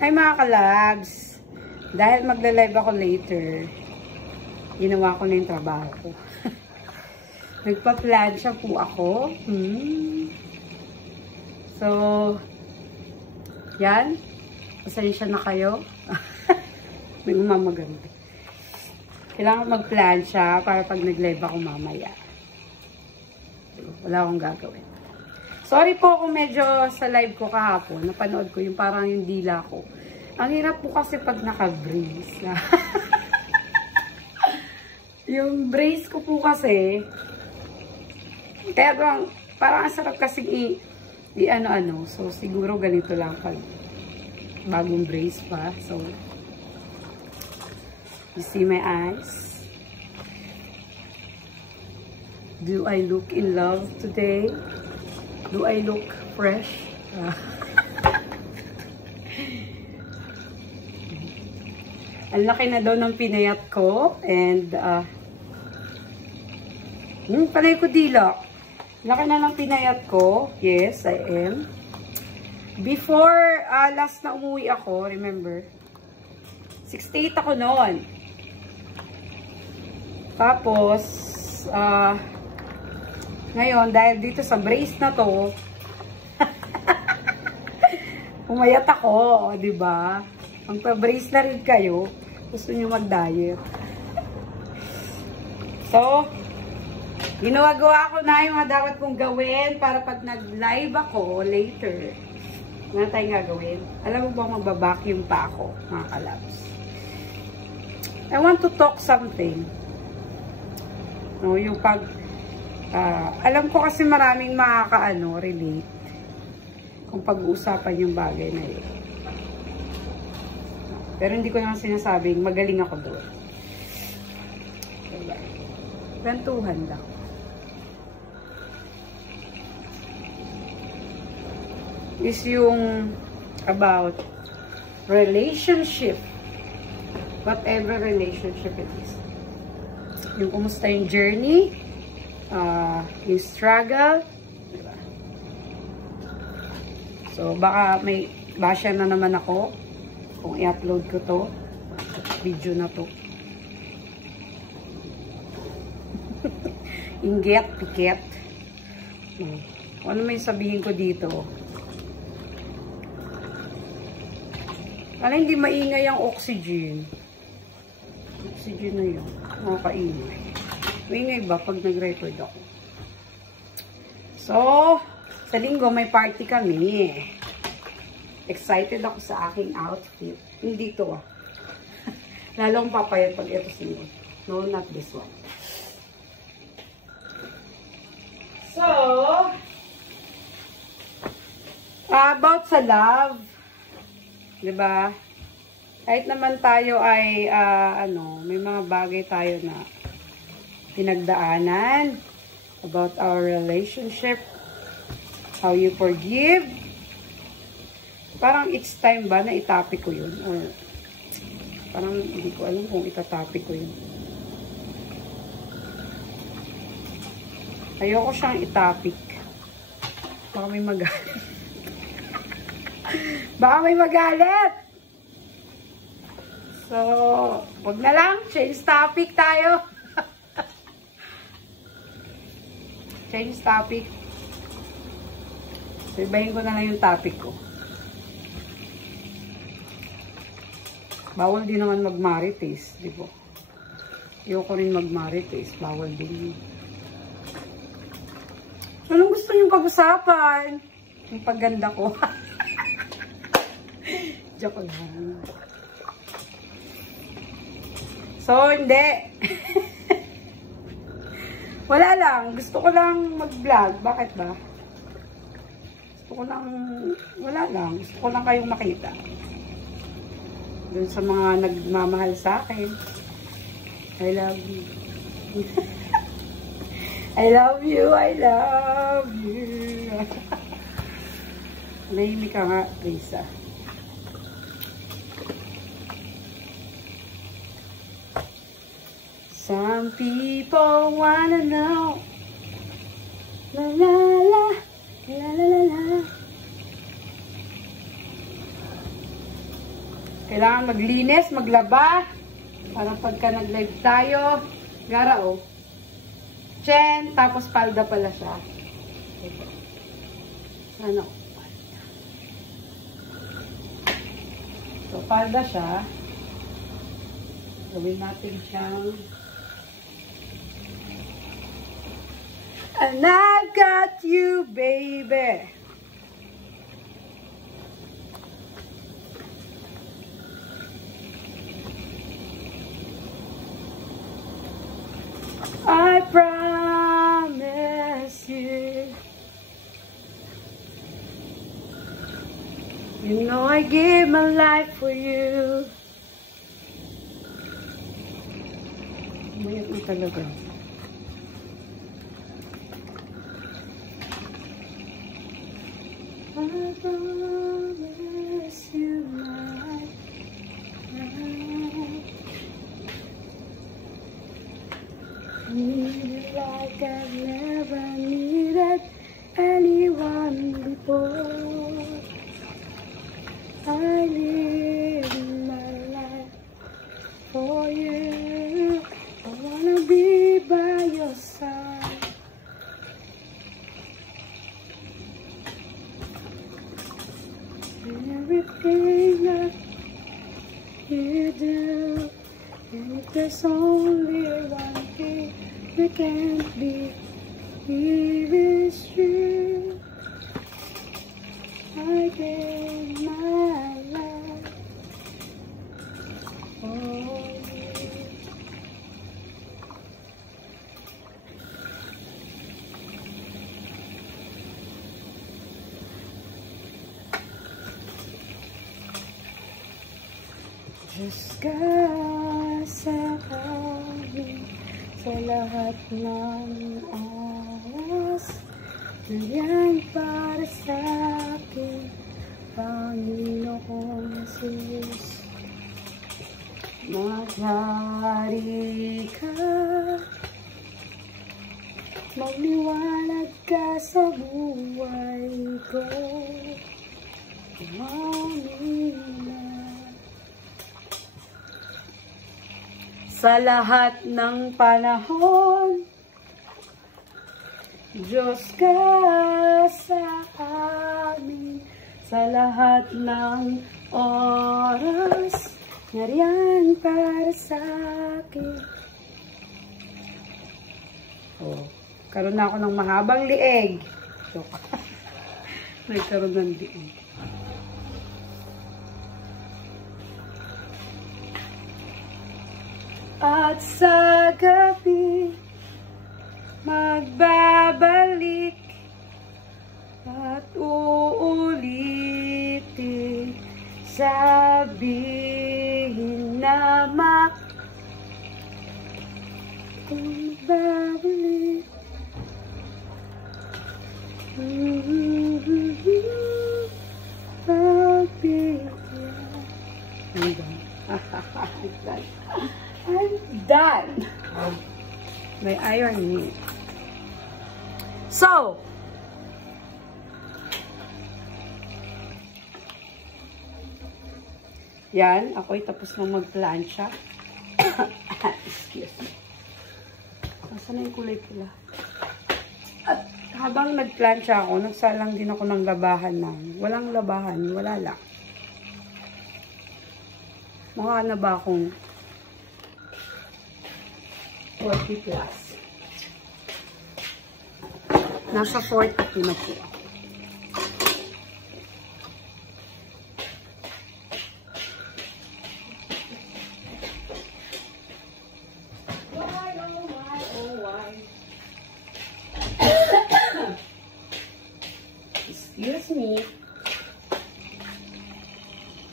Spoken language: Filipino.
Ay mga kalabs, dahil magla-live ako later, ginawa ko na yung trabaho ko. Nagpa-plancha po ako. So, yan. Pasensya na kayo. May umamaganda. Kailangan mag-plancha para pag nag-live ako mamaya. Wala akong gagawin. Sorry po kung medyo sa live ko kahapon, napanood ko yung parang yung dila ko. Ang hirap po kasi pag naka-brace. Yung brace ko po kasi, kaya parang ang sarap kasi i-ano-ano. So, siguro ganito lang pag bagong brace pa. So, you see my eyes? Do I look in love today? Do I look fresh? Ang laki na daw ng pinayat ko. And, panay ko dila. Laki na ng pinayat ko. Yes, I am. Before, last na umuwi ako, remember? 68 ako noon. Tapos, ngayon, dahil dito sa brace na to, pumayat ako, di ba? Ang pa-brace na rin kayo, gusto nyo mag-diet. So, ginagawa ko na yung mga dapat kong gawin para pag nag-live ako later, na tayong gagawin. Alam mo ba magbabacuum pa ako, mga kalabs? I want to talk something. No, yung pag alam ko kasi maraming relate kung pag-uusapan yung bagay na yun. Pero hindi ko naman sinasabing magaling ako doon. Diba? Kwentuhan lang. Is yung about relationship. Whatever relationship it is. Yung kumusta yung journey, yung struggle, diba? So, baka may basya na naman ako kung i-upload ko to video na to. Inget, piket. Ano may sabihin ko dito? Ano, hindi maingay ang oxygen. Oxygen na yun. Nakakaingay. Maingay ba pag nag-record ako? So, sa linggo may party kami. Excited ako sa aking outfit. Hindi to Lalong papayat pag ito sinunod. No, not this one. So, about sa love. Diba? Kahit naman tayo ay, may mga bagay tayo na pinagdaanan about our relationship, how you forgive. Parang it's time ba na itapik ko yun? Or parang hindi ko alam kung itatapik ko yun. Ayoko siyang itapik. Baka may magalit. Baka may magalit. So, wag na lang. Change topic tayo. Change topic. So, ibahin ko na lang yung topic ko. Bawal din naman mag-marites, di ba? Ayoko rin mag-marites. Bawal din. Anong gusto niyong pag-usapan? Yung pagganda ko. Joke lang. So, hindi. Wala lang. Gusto ko lang mag-vlog. Bakit ba? Gusto ko lang, wala lang. Gusto ko lang kayong makita. Doon sa mga nagmamahal sa akin. I love you. I love you. I love you. Nahimik ka nga, Risa. Some people wanna know. La la la, la la la la. Kailangan maglinis, maglaba. Para pagka nag-live tayo, gara oh. Chen, tapos palda pala siya. Ito. Ano? So, palda siya. Gawin natin siyang and I've got you, baby. I promise you. You know I give my life for you. Mayat na talaga. I promise you my life. Need you like I've never needed anyone before. I live my life for you. I wanna be by your side. Everything that you do, and if there's only one thing you can't be, it is true. I gave my life for you. Diyos ka sa amin, sa lahat ng oras, nandiyan para sa akin, Panginoon Jesus. Maghari ka, magliwanag ka sa buhay ko, Amina. Sa lahat ng panahon, Diyos ka sa amin. Sa lahat ng oras, nariyan para sa akin. Oh, karoon na ako ng mahabang lieg. Nagkaroon ng lieg. At sa gabi, magbabalik at uulitin, sabihin na magbabalik. I'm done. May iron here. So, yan, ako'y tapos nang mag-plancha. Excuse me. Nasaan na yung kulay pula? At habang nag-plancha ako, nagsalang din ako ng labahan ng. Walang labahan, wala lang. Mukha na ba akong 40 plus? Nasa 42 na po.